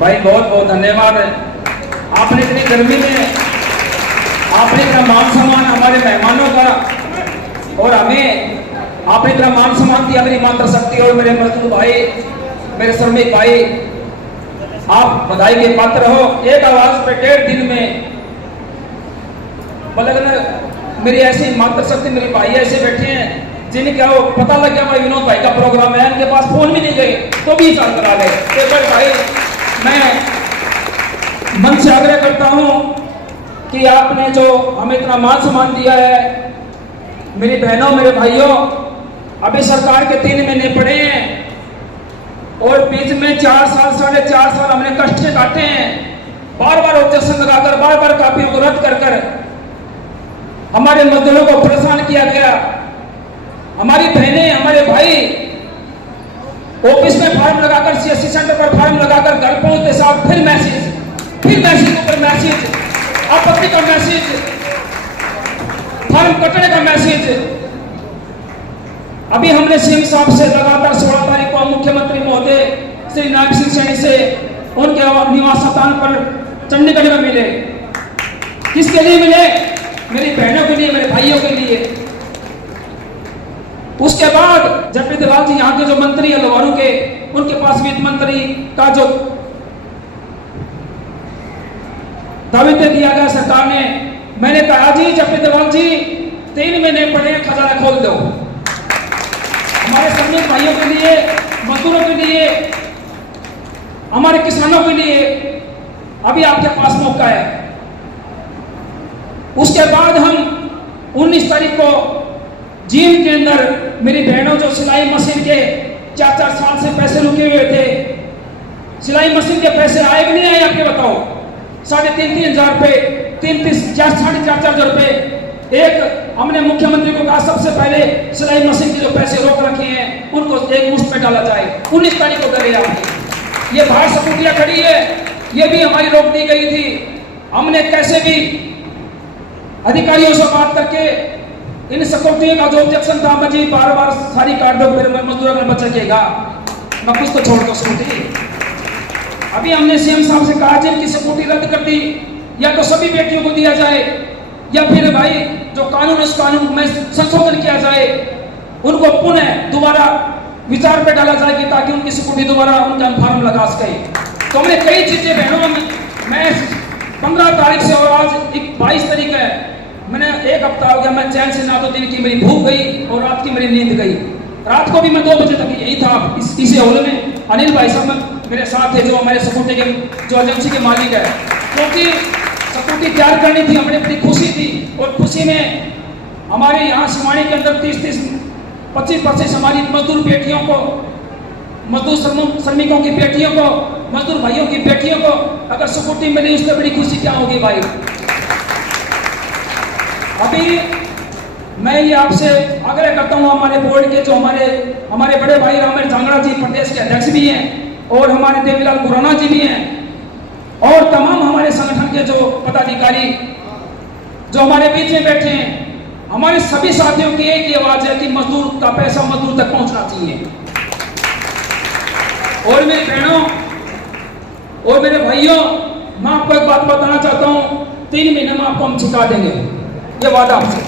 भाई बहुत बहुत धन्यवाद। आपने इतनी गर्मी में आपने इतना मान सम्मान हमारे मेहमानों का और हमें आपने इतना मान सम्मान दिया, मेरी मातृशक्ति और मेरे मजदूर भाई, मेरे श्रमिक भाई, आप बधाई के पात्र हो। एक आवाज पे 1.5 दिन में बलगन मेरी ऐसी मातृशक्ति, मेरे भाई ऐसे बैठे हैं जिनका वो पता लग गया भाई विनोद भाई का प्रोग्राम है, इनके पास फोन भी नहीं गए तो भी चाल करा गए। भाई मैं मन से आग्रह करता हूं कि आपने जो हमें इतना मान सम्मान दिया है, मेरी बहनों मेरे भाइयों, अभी सरकार के 3 महीने पड़े हैं और बीच में 4 साल 4.5 साल हमने कष्ट से काटे हैं। बार बार ऑब्जेक्शन लगाकर, बार बार कापियों को रद्द कर हमारे मजदूरों को परेशान किया गया। हमारी बहनें, हमारे भाई ऑफिस में फार्म लगाकर, सीएससी सेंटर पर फार्म लगाकर घर पहुंचते साथ फिर मैसेज ऊपर मैसेज, आपत्ति का मैसेज, फार्म कटने का मैसेज। अभी हमने सीएम साहब से लगातार 16 तारीख को मुख्यमंत्री महोदय श्री नायब सिंह सैनी से उनके निवास स्थान पर चंडीगढ़ में मिले। किसके लिए मिले? मेरी बहनों के लिए, मेरे भाइयों के लिए। उसके बाद जब दलाल जी यहाँ के जो मंत्री है लवारू के, उनके पास वित्त मंत्री का जो दायित्व दिया गया सरकार ने, मैंने कहा जी जब दलाल जी 3 महीने पड़े, खजाना खोल दो हमारे श्रमिक भाइयों के लिए, मजदूरों के लिए, हमारे किसानों के लिए। अभी आपके पास मौका है। उसके बाद हम 19 तारीख को जींद के अंदर मेरी बहनों जो सिलाई मशीन के 4-4 साल से पैसे रुके हुए थे, सिलाई मशीन के पैसे आए कि नहीं आए आपके बताओ? 3,500 हजार रुपए, 3,400 रुपए। एक हमने मुख्यमंत्री को कहा सबसे पहले सिलाई मशीन के जो पैसे रोक रखे हैं उनको एक मुश्त में डाला जाए। 19 तारीख को करे आपने। ये बाहर स्कूटियां खड़ी है, ये भी हमारी रोक दी गई थी। हमने कैसे भी अधिकारियों से बात करके इन सिक्योरिटी का जो ऑब्जेक्शन था, मैं जी बार बार सारी काट दो, फिर मजदूरों का बचेगा, मैं कुछ तो छोड़ दो सिक्योरिटी। अभी हमने सीएम साहब से कहा जिनकी सिक्योरिटी रद्द कर दी, या तो सभी बेटियों को दिया जाए या फिर भाई जो कानून, इस कानून में संशोधन किया जाए, उनको पुनः दोबारा विचार पे डाला जाएगी ताकि उनकी सिक्योरिटी दोबारा उनका फार्म लगा सके। तो हमने कई चीजें बहनों में, मैं 15 तारीख से और आज 22 तारीख है, मैंने 1 हफ्ता हो गया, मैं चैन से ना तो दिन की मेरी भूख गई और रात की मेरी नींद गई। रात को भी मैं 2 बजे तक यही था इसी हॉल में। अनिल भाई साहब मेरे साथ थे जो हमारे सिक्योरिटी के जो एजेंसी के मालिक है, क्योंकि सिक्योरिटी तैयार करनी थी, हमें अपनी खुशी थी। और खुशी में हमारे यहाँ सिवानी के अंदर 30-25% हमारी मजदूर बेटियों को, मजदूर श्रमिकों की बेटियों को, मजदूर भाइयों की बेटियों को अगर सिक्योरिटी मिली, उससे बड़ी खुशी क्या होगी भाई। अभी मैं ये आपसे आग्रह करता हूँ, हमारे बोर्ड के जो हमारे बड़े भाई रामेश झांगड़ा जी प्रदेश के अध्यक्ष भी हैं और हमारे देवीलाल खुराना जी भी हैं और तमाम हमारे संगठन के जो पदाधिकारी जो हमारे बीच में बैठे हैं, हमारे सभी साथियों की एक ही आवाज है कि मजदूर का पैसा मजदूर तक पहुंचना चाहिए। और मेरी बहनों और मेरे भाइयों, मैं आपको एक बात बताना चाहता हूं, 3 महीने में आपको हम सिखा देंगे, ये वादा आपसे।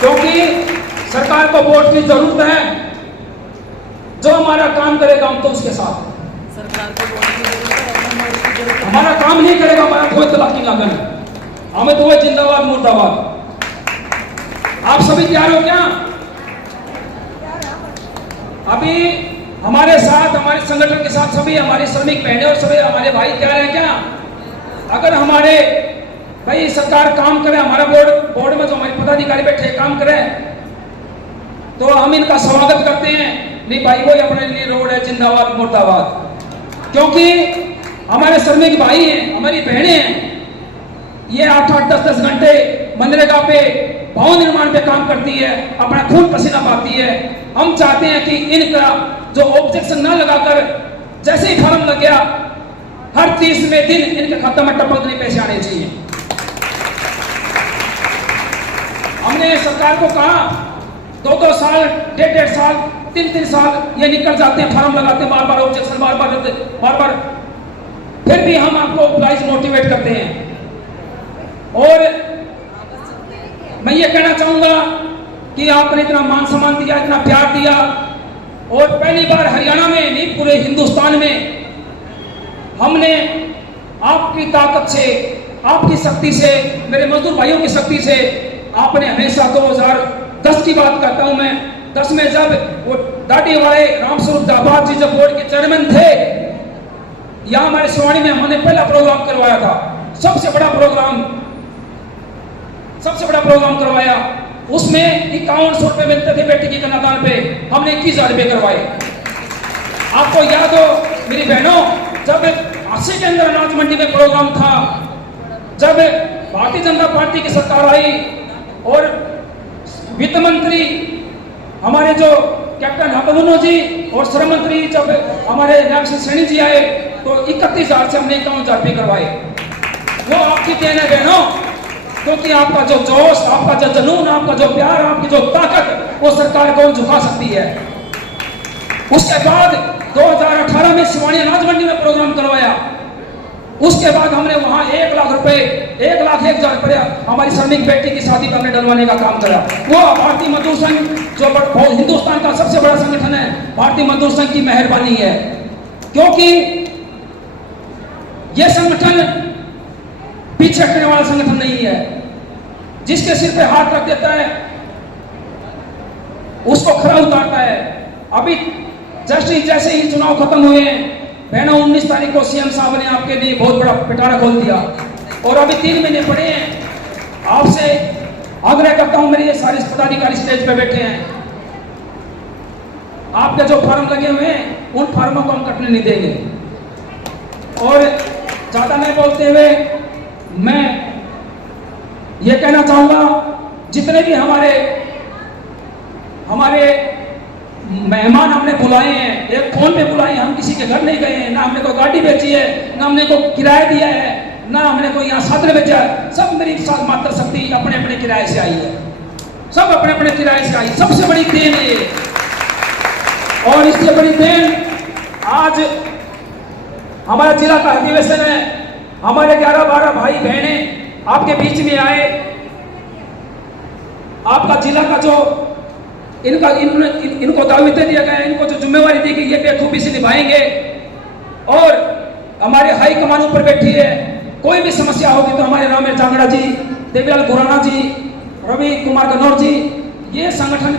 क्योंकि सरकार को वोट की जरूरत है, जो हमारा काम करेगा हम तो उसके साथ। सरकार को वोट की जरूरत है, हमारा काम नहीं करेगा, हमारा कोई तलाकी ना करे, हमें तो जिंदाबाद मुर्दाबाद। आप सभी तैयार हो क्या? अभी हमारे साथ, हमारे संगठन के साथ सभी हमारी श्रमिक बहनें और सभी हमारे भाई तैयार हैं क्या? अगर हमारे भाई सरकार काम करे, हमारा बोर्ड में जो हमारे पदाधिकारी बैठे काम करें, तो हम इनका स्वागत करते हैं। नहीं भाई, वही अपने लिए रोड है, जिंदाबाद मुर्दाबाद। क्योंकि हमारे श्रमिक भाई हैं, हमारी बहनें हैं, ये 8-8, 10-10 घंटे मनरेगा पे, भवन निर्माण पे काम करती है, अपना खून पसीना बहाती है। हम चाहते हैं कि इनका जो ऑब्जेक्शन न लगाकर, जैसे ही फॉर्म लग गया, हर 30वें दिन इनके खाते में टपकने पैसे आने चाहिए। हमने सरकार को कहा 2-2 साल, 1.5 साल, 3-3 साल ये निकल जाते हैं, फॉर्म लगाते हैं, बार बार ऑब्जेक्शन, बार बार गाइस मोटिवेट करते हैं। और मैं ये कहना चाहूंगा कि आपने इतना मान सम्मान दिया, इतना प्यार दिया, और पहली बार हरियाणा में नहीं पूरे हिंदुस्तान में हमने आपकी ताकत से, आपकी शक्ति से, मेरे मजदूर भाइयों की शक्ति से, आपने हमेशा 2010 की बात करता हूं मैं, 10 में जब वो दाढ़ी वाले रामस्वरूप दाबाद जी जब बोर्ड के चेयरमैन थे, यहां हमारे सिवाड़ी में हमने पहला प्रोग्राम करवाया था, सबसे बड़ा प्रोग्राम करवाया। उसमें 5100 रुपए मिलते थे बेटी की कन्यादान पे, हमने 21,000 रुपए करवाए। आपको याद हो मेरी बहनों, जब अस्सी के अंदर अनाज मंडी में प्रोग्राम था, जब भारतीय जनता पार्टी की सरकार आई और वित्त मंत्री हमारे जो कैप्टन अबुनो जी और श्रम मंत्री जब हमारे राम सिंह सैनी जी आए, तो 31,000 से हमने 51,000 रुपए करवाए। वो आपकी देन है बहनों, क्योंकि आपका जो जोश, आपका जो जुनून, आपका जो प्यार, आपकी जो ताकत, वो सरकार को झुका सकती है। उसके बाद 2018 में सिवाड़ी अनाज मंडी में प्रोग्राम करवाया। उसके बाद हमने वहां 1 लाख रुपए, 1,01,000 रुपए हमारी श्रमिक बेटी की शादी पर हमने डलवाने का काम करा। वो भारतीय मजदूर संघ जो हिंदुस्तान का सबसे बड़ा संगठन है, भारतीय मजदूर संघ की मेहरबानी है, क्योंकि यह संगठन पीछे हटने वाला संगठन नहीं है। जिसके सिर पे हाथ रख देता है उसको खरा उतारता है। अभी जैसे ही चुनाव खत्म हुए हैं बहनों, 19 तारीख को सीएम साहब ने आपके लिए बहुत बड़ा पिटारा खोल दिया, और अभी 3 महीने पड़े हैं। आपसे आग्रह करता हूं, मेरे ये सारे पदाधिकारी स्टेज पे बैठे हैं, आपके जो फार्म लगे हुए हैं उन फार्मों को हम कटने नहीं देंगे। और ज्यादा नहीं बोलते हुए मैं ये कहना चाहूंगा, जितने भी हमारे मेहमान हमने बुलाए हैं, एक फोन पे बुलाए हैं, हम किसी के घर नहीं गए हैं, ना हमने कोई गाड़ी बेची है, ना हमने कोई किराया दिया है, ना हमने कोई यहाँ साधन बेचा है। सब मेरी साथ मात्र शक्ति अपने अपने किराए से आई है, सब अपने अपने किराए से आई। सबसे बड़ी देन है ये, और इससे बड़ी देन आज हमारा जिला का अधिवेशन है, हमारे 11-12 भाई बहने आपके बीच में आए। आपका जिला का जो इनको दायित्व दिया गया है, इनको जो जिम्मेवारी दी गई, ये बेखूबी से निभाएंगे। और हमारे हाई कमान ऊपर बैठी है, कोई भी समस्या होगी तो हमारे रामेश जांगड़ा जी, देवीलाल गुराना जी, रवि कुमार गनौर जी, ये संगठन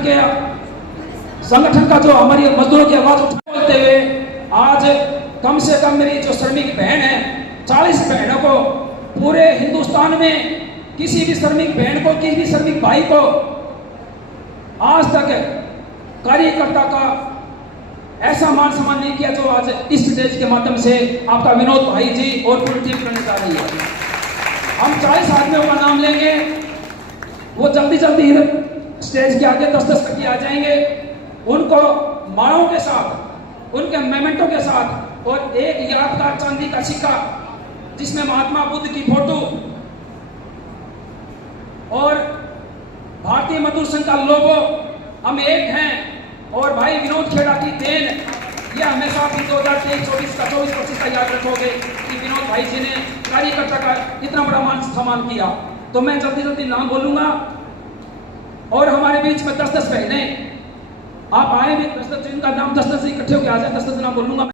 का जो हमारी मजदूरों की आवाज उठाते हुए आज कम से कम मेरी जो श्रमिक बहन है, 40 बहनों को पूरे हिंदुस्तान में किसी भी श्रमिक बहन को, किसी भी श्रमिक भाई को आज तक कार्यकर्ता का ऐसा मान सम्मान नहीं किया जो आज इस स्टेज के माध्यम से आपका विनोद भाई जी और पूरी टीम करने जा रही है। हम 40 आदमियों का नाम लेंगे, वो जल्दी स्टेज के आगे 10-10 करके आ जाएंगे। उनको मालाओं के साथ, उनके मेमेंटो के साथ, और एक यादगार चांदी का सिक्का जिसमें महात्मा बुद्ध की फोटो और भारतीय मजदूर संघ का लोगो, हम एक हैं। और भाई विनोद खेड़ा की देन, ये हमेशा भी 2023-24 का 24-25 का याद रखोगे कि विनोद भाई जी ने कार्यकर्ता का इतना बड़ा मान सम्मान किया। तो मैं जल्दी नाम बोलूंगा, और हमारे बीच में 10-10 बहने आप आए भी, 10-10 जिनका नाम 10-10 इकट्ठे होकर आ जाए, 10-10 नाम बोलूंगा।